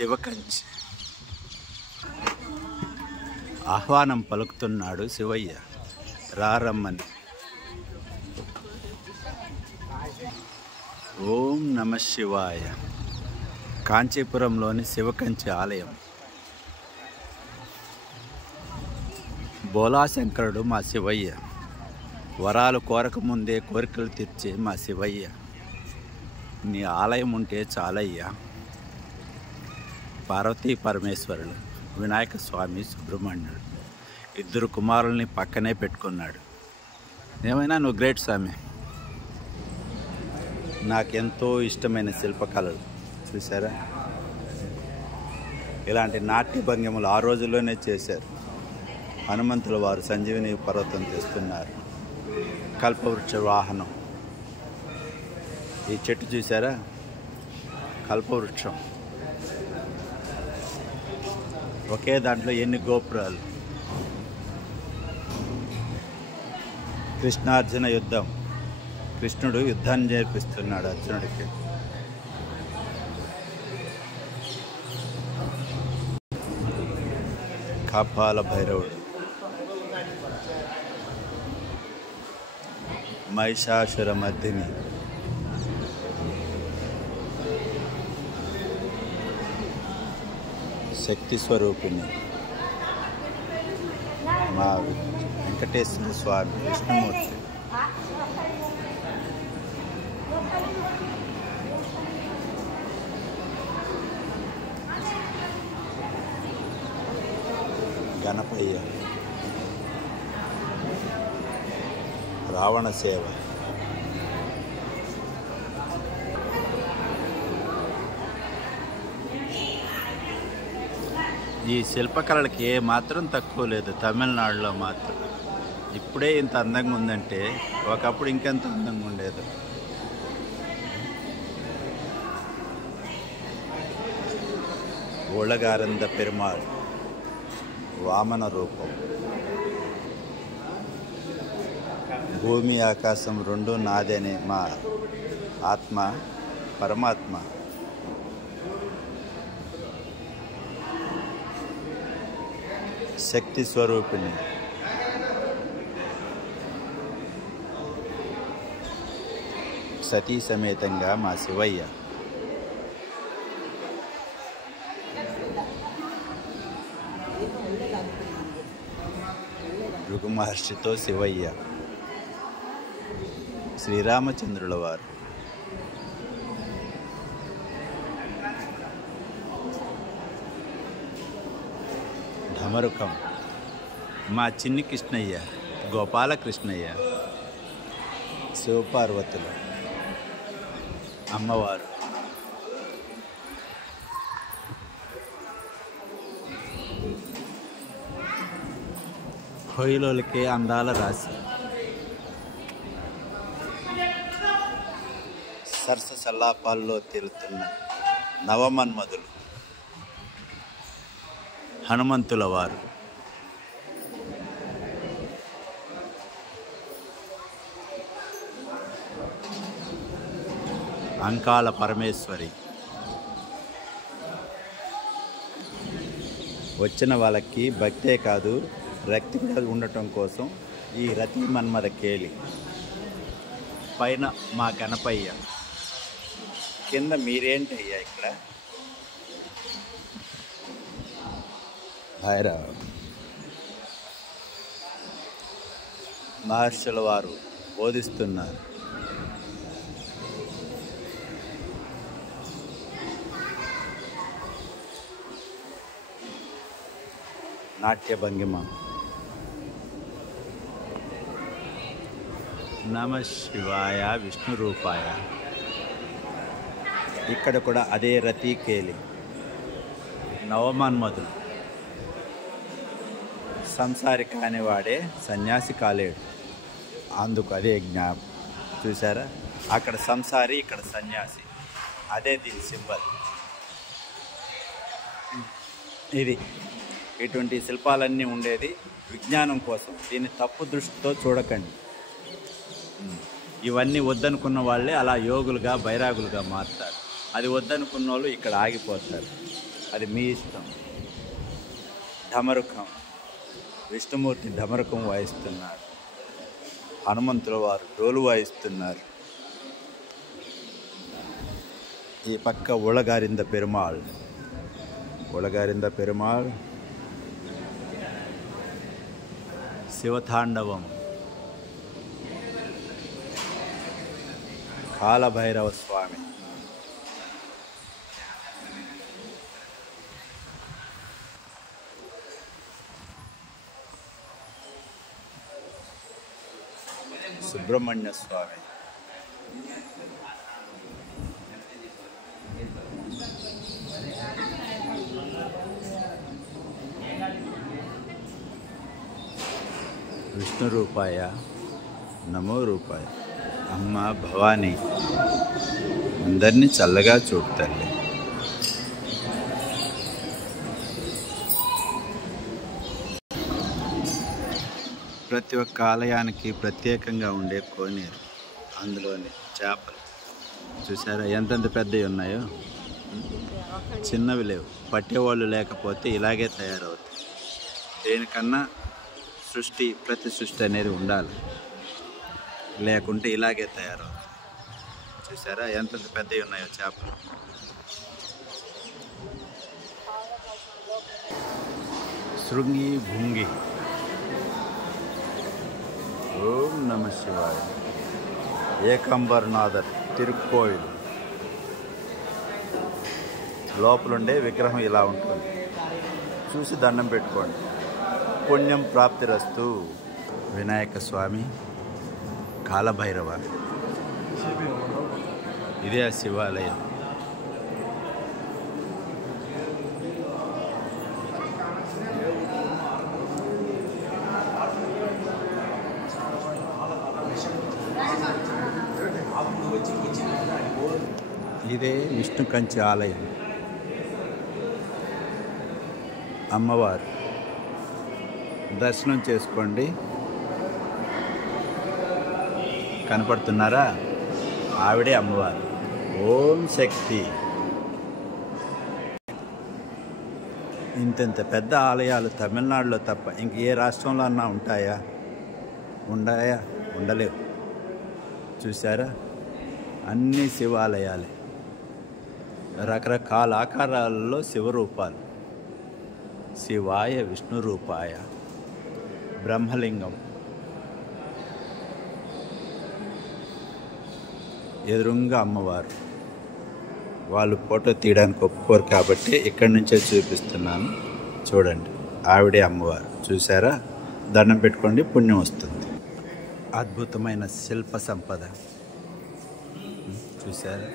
శివకంచి ఆహ్వానం పలుకుతున్నాడు శివయ్య, రారమ్మని. ఓం నమ శివాయ. కాంచీపురంలోని శివకంచి ఆలయం. బోలాశంకరుడు మా శివయ్య, వరాలు కోరకముందే కోరికలు తీర్చే మా శివయ్య. నీ ఆలయం ఉంటే చాలయ్యా. పార్వతీ పరమేశ్వరులు, వినాయక స్వామి, సుబ్రహ్మణ్యుడు ఇద్దరు కుమారుల్ని పక్కనే పెట్టుకున్నాడు. ఏమైనా నువ్వు గ్రేట్ స్వామి. నాకెంతో ఇష్టమైన శిల్పకళలు చూసారా? ఇలాంటి నాట్య భంగిమలు ఆ రోజుల్లోనే చేశారు. హనుమంతుల వారు సంజీవిని పర్వతం తెస్తున్నారు. కల్పవృక్ష వాహనం. ఈ చెట్టు చూసారా? కల్పవృక్షం. ఒకే దాంట్లో ఎన్ని గోపురాలు. కృష్ణార్జున యుద్ధం. కృష్ణుడు యుద్ధాన్ని నేర్పిస్తున్నాడు అర్జునుడికి. కాపాల భైరవుడు. మహిషాసుర మర్దిని. శక్తి స్వరూపిణి మా వెంకటేశ్వర స్వామి, విష్ణుమూర్తి. గణపయ్య. రావణ సేవ. ఈ శిల్పకళలకి ఏ మాత్రం తక్కువ లేదు తమిళనాడులో మాత్రం. ఇప్పుడే ఇంత అందంగా ఉందంటే ఒకప్పుడు ఇంకెంత అందంగా ఉండేది. ఒళ్ళగారంద పెరుమాళ్, వామన రూపం. భూమి ఆకాశం రెండు నాదేనే మా ఆత్మ పరమాత్మ. శక్తి స్వరూపిణి. సతీ సమేతంగా మా శివయ్య. భృగు మహర్షితో శివయ్య. శ్రీరామచంద్రుల వారు. ఢమరుకం. మా చిన్ని కృష్ణయ్య, గోపాలకృష్ణయ్య. శివపార్వతులు, అమ్మవారు. హొయ్యలోలకే అందాల రాశి. సరస సల్లాపాల్లో తేలుతున్న నవమన్మధులు. హనుమంతుల వారు. అంకాల పరమేశ్వరి. వచ్చిన వాళ్ళకి భక్తే కాదు రక్తి కూడా ఉండటం కోసం ఈ రతి మన్మథ కేలి. పైన మా గణపయ్య. కింద మీరేంటయ్యా ఇక్కడ? భైరవ. మహర్షుల వారు బోధిస్తున్నారు. నాట్య భంగిమ. నమ శివాయ, విష్ణు రూపాయ. ఇక్కడ కూడా అదే రతి కేలి. నవమన్మధులు. సంసారి కానివాడే సన్యాసి కాలేడు. అందుకు అదే జ్ఞాపం. చూసారా? అక్కడ సంసారి, ఇక్కడ సన్యాసి. అదే దీని సింబల్. ఇది ఇటువంటి శిల్పాలన్నీ ఉండేది విజ్ఞానం కోసం. దీన్ని తప్పు దృష్టితో చూడకండి. ఇవన్నీ వద్దనుకున్న వాళ్ళే అలా యోగులుగా బైరాగులుగా మారుతారు. అది వద్దనుకున్న వాళ్ళు ఇక్కడ ఆగిపోతారు. అది మీ ఇష్టం. ఢమరుకం, విష్ణుమూర్తి ఢమరుకం వాయిస్తున్నారు. హనుమంతుల వారు డోలు వాయిస్తున్నారు. ఈ పక్క ఉళగారింద పెరుమాళ్, ఉళగారింద పెరుమాళ్ శివతాండవం, కాలభైరవ స్వామి, సుబ్రహ్మణ్య స్వామి, విష్ణు రూపాయ నమో రూపాయ. అమ్మ భవానీ అందరినీ చల్లగా చూడు తల్లి. ప్రతి ఒక్క ఆలయానికి ప్రత్యేకంగా ఉండే కోనేరు, అందులోని చేపలు చూసారా ఎంతెంత పెద్దవి ఉన్నాయో. చిన్నవి లేవు, పట్టేవాళ్ళు లేకపోతే ఇలాగే తయారవుతాయి. దేనికన్నా ప్రతి సృష్టి అనేది ఉండాలి, లేకుంటే ఇలాగే తయారవుతాయి. చూసారా ఎంతెంత పెద్దవి ఉన్నాయో చేపలు. శృంగి భృంగి. ఓం నమ శివాయ. ఏకంబర్నాథర్ తిరుక్కోయిల్ లోపలుండే విగ్రహం ఇలా ఉంటుంది. చూసి దండం పెట్టుకోండి, పుణ్యం ప్రాప్తిరస్తు. వినాయక స్వామి, కాలభైరవ, ఇదే ఆ శివాలయం. ఇదే విష్ణు కంచి ఆలయం. అమ్మవారు దర్శనం చేసుకోండి. కనపడుతున్నారా? ఆవిడే అమ్మవారు. ఓం శక్తి. ఇంత పెద్ద ఆలయాలు తమిళనాడులో తప్ప ఇంక ఏ రాష్ట్రంలో అన్నా ఉంటాయా? ఉండలేవు. చూసారా, అన్ని శివాలయాలే, రకరకాల ఆకారాలలో శివరూపాలు. శివాయ విష్ణు రూపాయ. బ్రహ్మలింగం ఎదురుంగా అమ్మవారు. వాళ్ళు ఫోటో తీయడానికి ఒప్పుకోరు కాబట్టి ఇక్కడి నుంచే చూపిస్తున్నాను. చూడండి, ఆవిడే అమ్మవారు. చూసారా? దండం పెట్టుకోండి, పుణ్యం వస్తుంది. అద్భుతమైన శిల్ప సంపద చూసారా?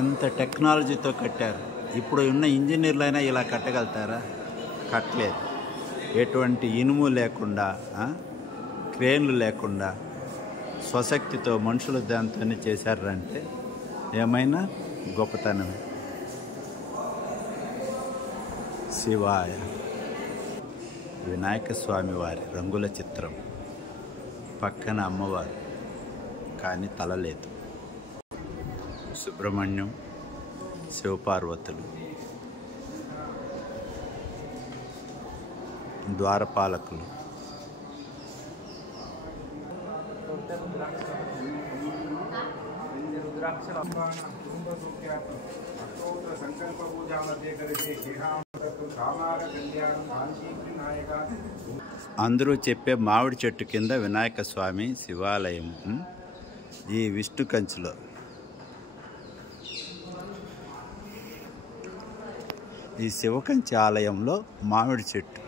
ఎంత టెక్నాలజీతో కట్టారు. ఇప్పుడు ఉన్న ఇంజనీర్లైనా ఇలా కట్టగలుగుతారా? కట్టలేదు. ఎటువంటి ఇనుము లేకుండా, క్రేన్లు లేకుండా స్వశక్తితో మనుషులు దాంతోనే చేశారంటే ఏమైనా గొప్పతనమే. శివాయ. వినాయక స్వామి వారి రంగుల చిత్రం, పక్కన అమ్మవారు కానీ తల లేదు. సుబ్రహ్మణ్యం, శివపార్వతులు, ద్వారపాలకులు, అందరూ చెప్పే మామిడి చెట్టు కింద వినాయక స్వామి శివాలయం ఈ విష్ణు కంచిలో. ఈ శివకంచి ఆలయంలో మామిడి చెట్టు,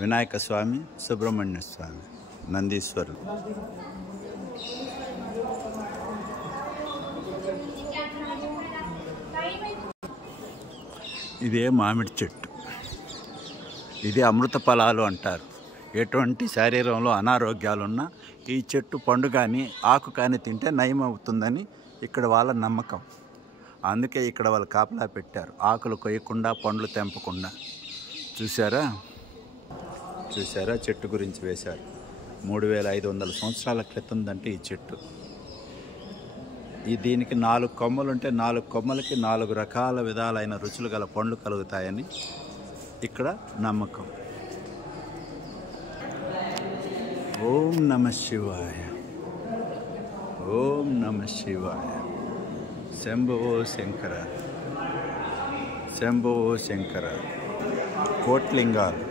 వినాయక స్వామి, సుబ్రహ్మణ్య స్వామి, నందీశ్వరులు. ఇదే మామిడి చెట్టు. ఇదే అమృత ఫలాలు అంటారు. ఎటువంటి శరీరంలో అనారోగ్యాలున్నా ఈ చెట్టు పండు కానీ ఆకు కానీ తింటే నయం అవుతుందని ఇక్కడ వాళ్ళ నమ్మకం. అందుకే ఇక్కడ వాళ్ళు కాపలా పెట్టారు, ఆకులు కొయ్యకుండా, పండ్లు తెంపకుండా. చూసారా? చెట్టు గురించి వేశారు. 3500 సంవత్సరాల క్రితం దంటే ఈ చెట్టు. దీనికి 4 కొమ్మలు ఉంటే 4 కొమ్మలకి 4 రకాల విధాలైన రుచులు గల పండ్లు కలుగుతాయని ఇక్కడ నమ్మకం. ఓం నమ శివాయ, ఓం నమ శివాయ. శంభో శంకర, శంభో శంకర. కోట్లింగాలు.